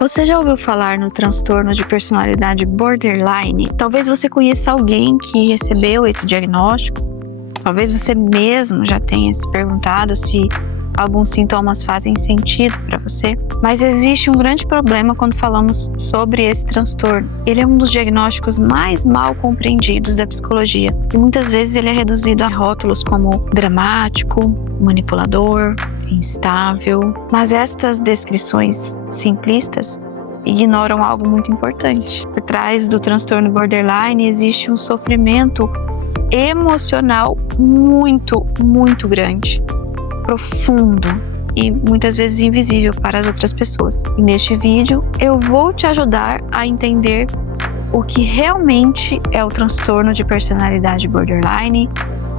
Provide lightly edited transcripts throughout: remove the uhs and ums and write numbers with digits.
Você já ouviu falar no transtorno de personalidade borderline? Talvez você conheça alguém que recebeu esse diagnóstico. Talvez você mesmo já tenha se perguntado se alguns sintomas fazem sentido para você. Mas existe um grande problema quando falamos sobre esse transtorno. Ele é um dos diagnósticos mais mal compreendidos da psicologia. E muitas vezes ele é reduzido a rótulos como dramático, manipulador, instável. Mas estas descrições simplistas ignoram algo muito importante. Por trás do transtorno borderline existe um sofrimento emocional muito grande, profundo e muitas vezes invisível para as outras pessoas. E neste vídeo eu vou te ajudar a entender o que realmente é o transtorno de personalidade borderline,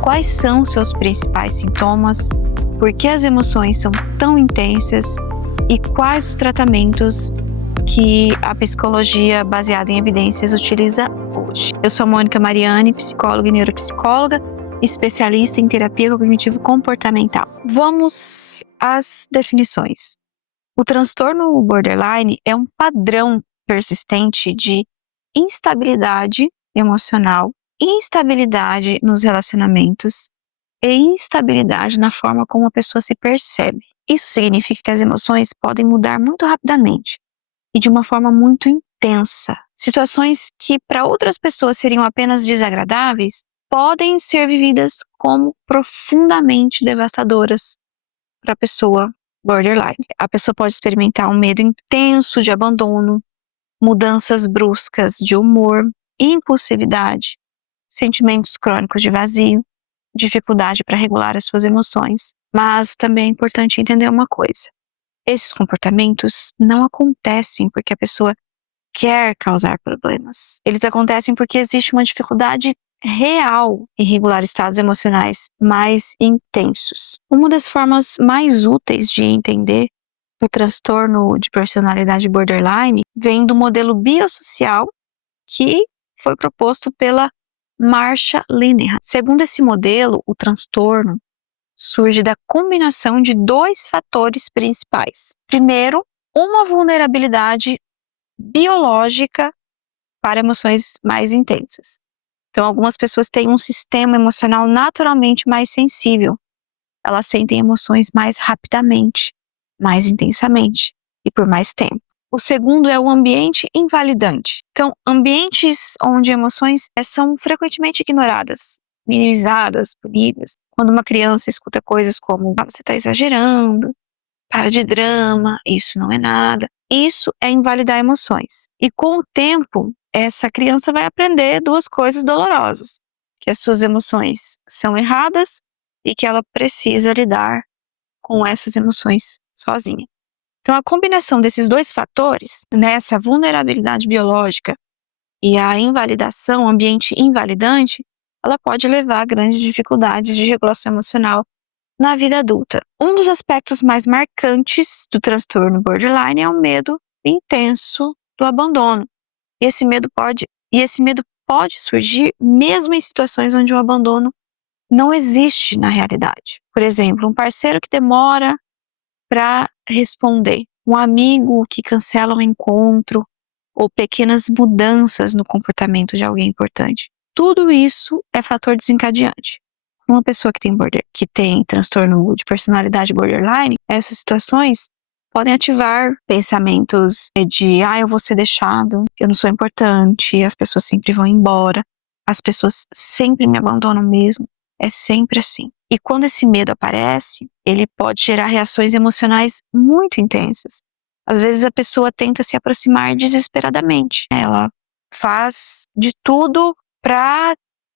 quais são seus principais sintomas, por que as emoções são tão intensas e quais os tratamentos que a psicologia baseada em evidências utiliza hoje. Eu sou Mônica Mariani, psicóloga e neuropsicóloga, especialista em terapia cognitivo-comportamental. Vamos às definições. O transtorno borderline é um padrão persistente de instabilidade emocional, instabilidade nos relacionamentos e instabilidade na forma como a pessoa se percebe. Isso significa que as emoções podem mudar muito rapidamente e de uma forma muito intensa. Situações que para outras pessoas seriam apenas desagradáveis podem ser vividas como profundamente devastadoras para a pessoa borderline. A pessoa pode experimentar um medo intenso de abandono, mudanças bruscas de humor, impulsividade, sentimentos crônicos de vazio, dificuldade para regular as suas emoções. Mas também é importante entender uma coisa. Esses comportamentos não acontecem porque a pessoa quer causar problemas. Eles acontecem porque existe uma dificuldade real em regular estados emocionais mais intensos. Uma das formas mais úteis de entender o transtorno de personalidade borderline vem do modelo biosocial que foi proposto pela Marsha Linehan. Segundo esse modelo, o transtorno surge da combinação de dois fatores principais. Primeiro, uma vulnerabilidade biológica para emoções mais intensas. Então, algumas pessoas têm um sistema emocional naturalmente mais sensível. Elas sentem emoções mais rapidamente, mais intensamente e por mais tempo. O segundo é o ambiente invalidante. Então, ambientes onde emoções são frequentemente ignoradas, minimizadas, punidas. Quando uma criança escuta coisas como você está exagerando, para de drama, isso não é nada. Isso é invalidar emoções. E com o tempo, essa criança vai aprender duas coisas dolorosas: que as suas emoções são erradas e que ela precisa lidar com essas emoções sozinha. Então, a combinação desses dois fatores, essa vulnerabilidade biológica e a invalidação, ambiente invalidante, ela pode levar a grandes dificuldades de regulação emocional na vida adulta. Um dos aspectos mais marcantes do transtorno borderline é o medo intenso do abandono. E esse medo pode surgir mesmo em situações onde o abandono não existe na realidade. Por exemplo, um parceiro que demora para responder, um amigo que cancela um encontro ou pequenas mudanças no comportamento de alguém importante. Tudo isso é fator desencadeante. Uma pessoa que tem transtorno de personalidade borderline, essas situações podem ativar pensamentos de eu vou ser deixado, eu não sou importante, as pessoas sempre vão embora, as pessoas sempre me abandonam mesmo, é sempre assim. E quando esse medo aparece, ele pode gerar reações emocionais muito intensas. Às vezes a pessoa tenta se aproximar desesperadamente, ela faz de tudo para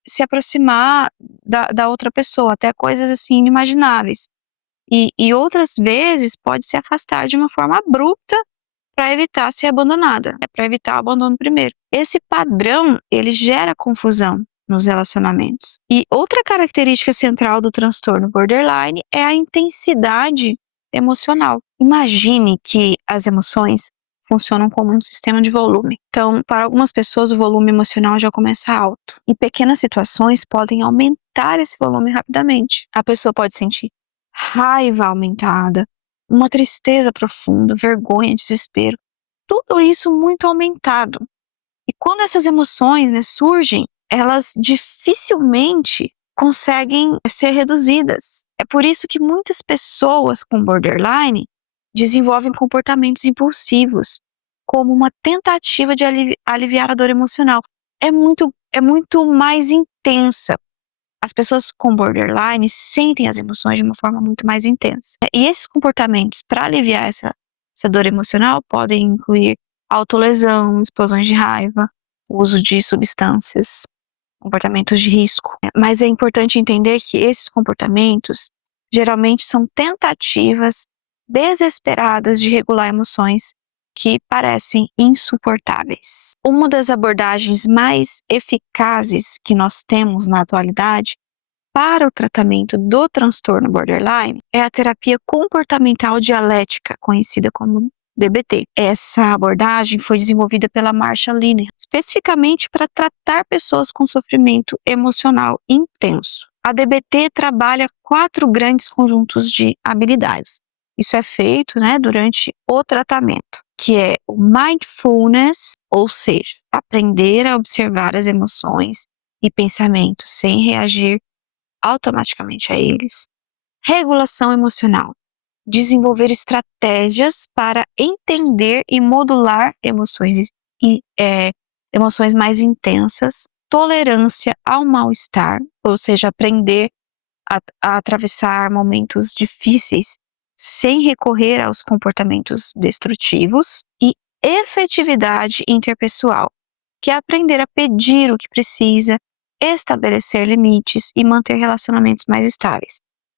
se aproximar da outra pessoa, até coisas assim inimagináveis. E outras vezes pode se afastar de uma forma abrupta para evitar ser abandonada, para evitar o abandono primeiro. Esse padrão, ele gera confusão nos relacionamentos. E outra característica central do transtorno borderline é a intensidade emocional. Imagine que as emoções funcionam como um sistema de volume. Então, para algumas pessoas, o volume emocional já começa alto. E pequenas situações podem aumentar esse volume rapidamente. A pessoa pode sentir raiva aumentada, uma tristeza profunda, vergonha, desespero. tudo isso muito aumentado. E quando essas emoções, né, surgem, elas dificilmente conseguem ser reduzidas. É por isso que muitas pessoas com borderline desenvolvem comportamentos impulsivos, como uma tentativa de aliviar a dor emocional. É muito mais intensa. As pessoas com borderline sentem as emoções de uma forma muito mais intensa. E esses comportamentos, para aliviar essa dor emocional, podem incluir autolesão, explosões de raiva, uso de substâncias, comportamentos de risco. Mas é importante entender que esses comportamentos geralmente são tentativas desesperadas de regular emoções que parecem insuportáveis. Uma das abordagens mais eficazes que nós temos na atualidade para o tratamento do transtorno borderline é a terapia comportamental dialética, conhecida como DBT. Essa abordagem foi desenvolvida pela Marsha Linehan, especificamente para tratar pessoas com sofrimento emocional intenso. A DBT trabalha 4 grandes conjuntos de habilidades. Isso é feito, durante o tratamento, que é o mindfulness, ou seja, aprender a observar as emoções e pensamentos sem reagir automaticamente a eles. Regulação emocional, desenvolver estratégias para entender e modular emoções mais intensas. Tolerância ao mal-estar, ou seja, aprender a atravessar momentos difíceis sem recorrer aos comportamentos destrutivos. E efetividade interpessoal, que é aprender a pedir o que precisa, estabelecer limites e manter relacionamentos mais estáveis.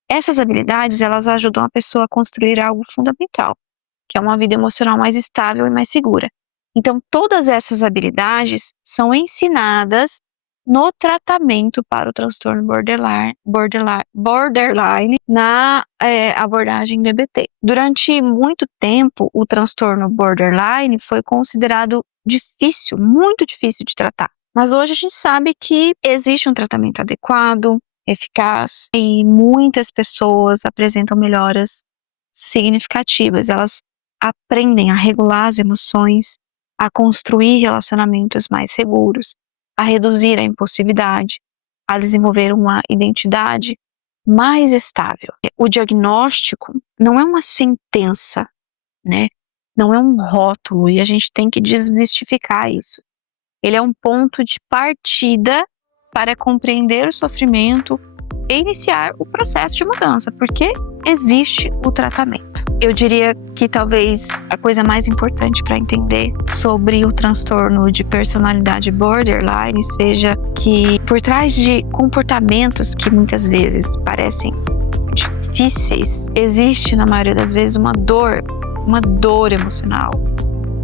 Essas habilidades, elas ajudam a pessoa a construir algo fundamental, que é uma vida emocional mais estável e mais segura. Então, todas essas habilidades são ensinadas no tratamento para o transtorno borderline na abordagem DBT. Durante muito tempo, o transtorno borderline foi considerado difícil, muito difícil de tratar. Mas hoje a gente sabe que existe um tratamento adequado, eficaz, e muitas pessoas apresentam melhoras significativas. Elas aprendem a regular as emoções, a construir relacionamentos mais seguros, a reduzir a impulsividade, a desenvolver uma identidade mais estável. O diagnóstico não é uma sentença, não é um rótulo, e a gente tem que desmistificar isso. Ele é um ponto de partida para compreender o sofrimento e iniciar o processo de mudança, porque existe o tratamento. Eu diria que talvez a coisa mais importante para entender sobre o transtorno de personalidade borderline seja que por trás de comportamentos que muitas vezes parecem difíceis, existe na maioria das vezes uma dor emocional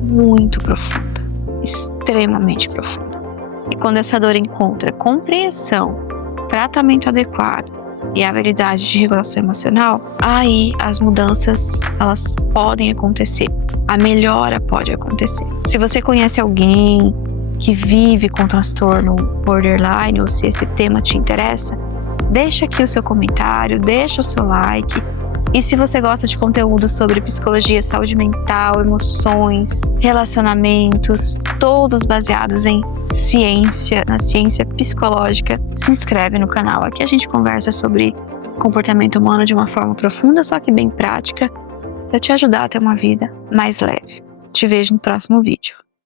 muito profunda, extremamente profunda. E quando essa dor encontra compreensão, tratamento adequado e habilidade de regulação emocional, aí as mudanças, elas podem acontecer. A melhora pode acontecer. Se você conhece alguém que vive com transtorno borderline, ou se esse tema te interessa, deixa aqui o seu comentário, deixa o seu like. E se você gosta de conteúdo sobre psicologia, saúde mental, emoções, relacionamentos, todos baseados em ciência, na ciência psicológica, se inscreve no canal. Aqui a gente conversa sobre comportamento humano de uma forma profunda, só que bem prática, para te ajudar a ter uma vida mais leve. Te vejo no próximo vídeo.